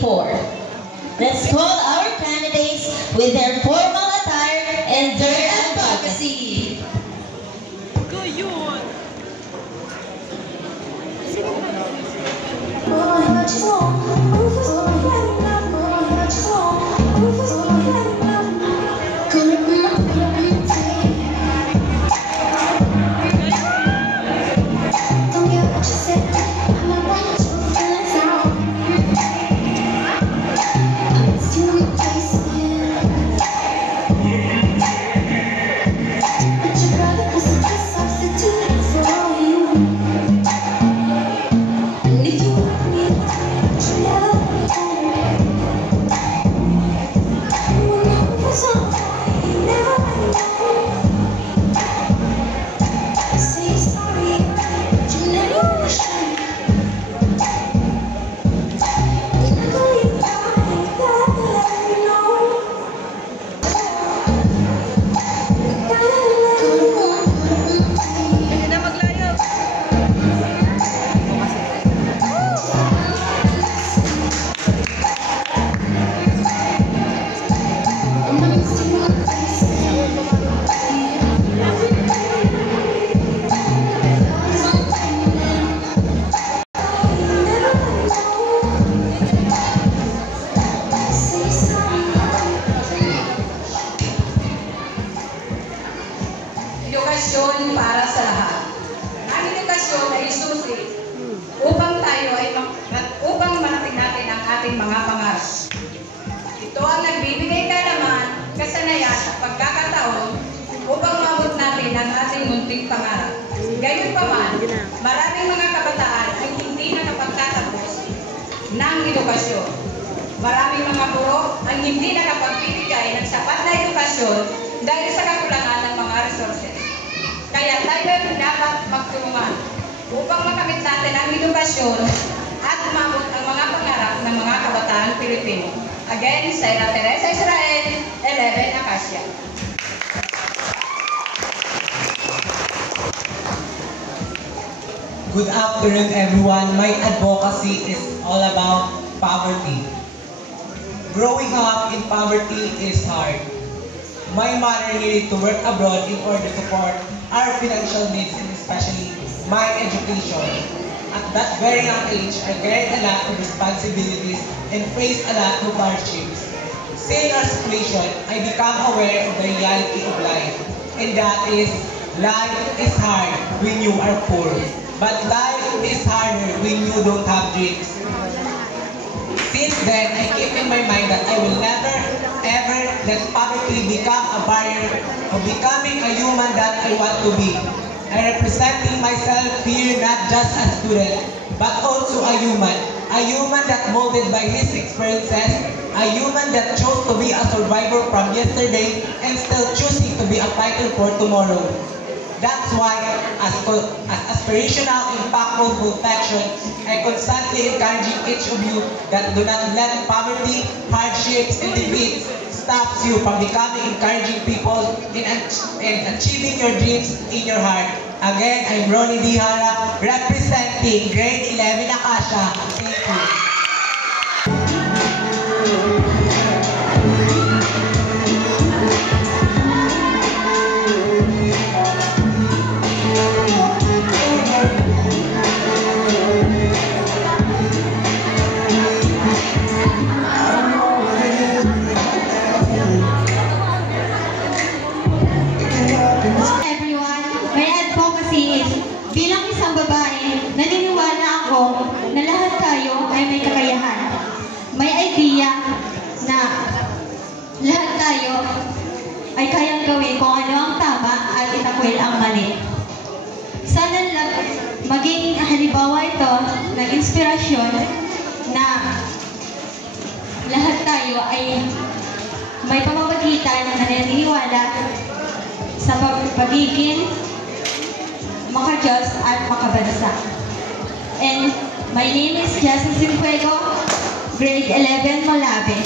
2024. Let's call our candidates with their formal attire and their advocacy. Edukasyon para sa lahat. Ang edukasyon ay susi upang marating natin ang ating mga pangarap. Ito ang nagbibigay kaalaman, kasanayan at pagkakataon upang maabot natin ang ating munting pangarap. Gayunpaman, maraming mga kabataan ay hindi nakapagtatapos ng edukasyon. Maraming mga guro ang hindi nakapagbibigay ng sapat na edukasyon dahil sa kakulangan ng mga resources. Kaya tayo ay dapat magtulungan upang makamit natin ang edukasyon at umabot ang mga pangarap ng mga kabataan Pilipino. Again, Sarah Teresa Israel, 11 Acacia. Good afternoon, everyone. My advocacy is all about poverty. Growing up in poverty is hard. My mother needed to work abroad in order to support our financial needs and especially my education. At that very young age, I carried a lot of responsibilities and faced a lot of hardships. Seeing our situation, I became aware of the reality of life. And that is, life is hard when you are poor. But life is harder when you don't have dreams. Since then, I keep in my mind that I will never, ever let poverty become a barrier of becoming a human that I want to be. I representing myself here not just as a student, but also a human that molded by his experiences, a human that chose to be a survivor from yesterday and still choosing to be a fighter for tomorrow. That's why, as aspirational, impactful perfection, I constantly encouraging each of you that do not let poverty, hardships, and defeats stops you from becoming encouraging people and achieving your dreams in your heart. Again, I'm Ronnie Dihara, representing Grade 11 Acacia. Thank you. Bilang isang babae, naniniwala ako na lahat tayo ay may kakayahan. May idea na lahat tayo ay kayang gawin kung ano ang tama at itakwil ang mali. Sana maging halimbawa ito ng inspirasyon na lahat tayo ay may pamamagitan na naniniwala sa pagiging maka-Diyos at makabansa. And my name is Jessie Simfuego, grade 11 Malabe.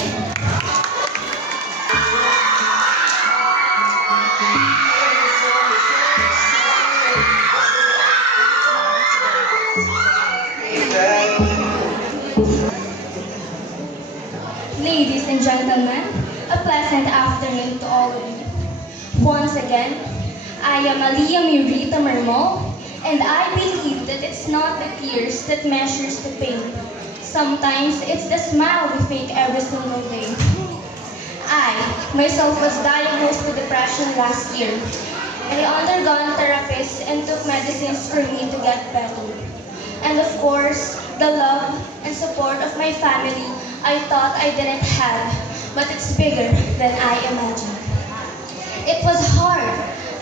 Ladies and gentlemen, a pleasant afternoon to all of you. Once again, I am Aliyah Mirita Mermol, and I believe that it's not the tears that measures the pain. Sometimes it's the smile we fake every single day. I, myself, was diagnosed with depression last year. I undergone therapies and took medicines for me to get better. And of course, the love and support of my family I thought I didn't have, but it's bigger than I imagined. It was hard.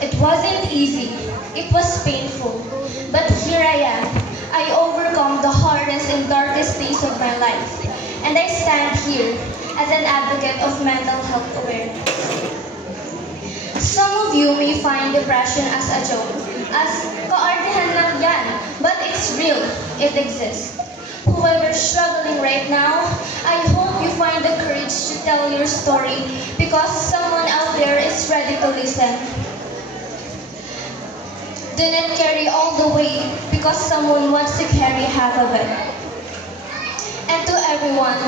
It wasn't easy. It was painful. But here I am. I overcome the hardest and darkest days of my life. And I stand here as an advocate of mental health awareness. Some of you may find depression as a joke, as kaartehan lang yan, but it's real, it exists. Whoever's struggling right now, I hope you find the courage to tell your story because someone out there is ready to listen. Do not carry all the weight because someone wants to carry half of it. And to everyone,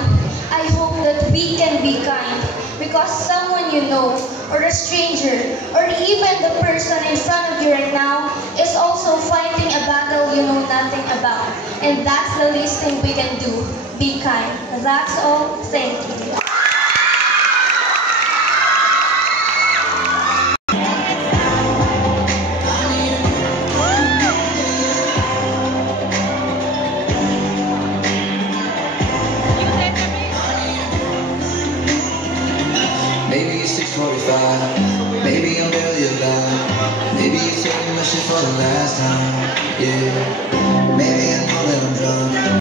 I hope that we can be kind because someone you know, or a stranger, or even the person in front of you right now is also fighting a battle you know nothing about. And that's the least thing we can do. Be kind. That's all. Thank you. Maybe it's 6:45, maybe I'm barely alive. Maybe you're taking my shit for the last time, yeah.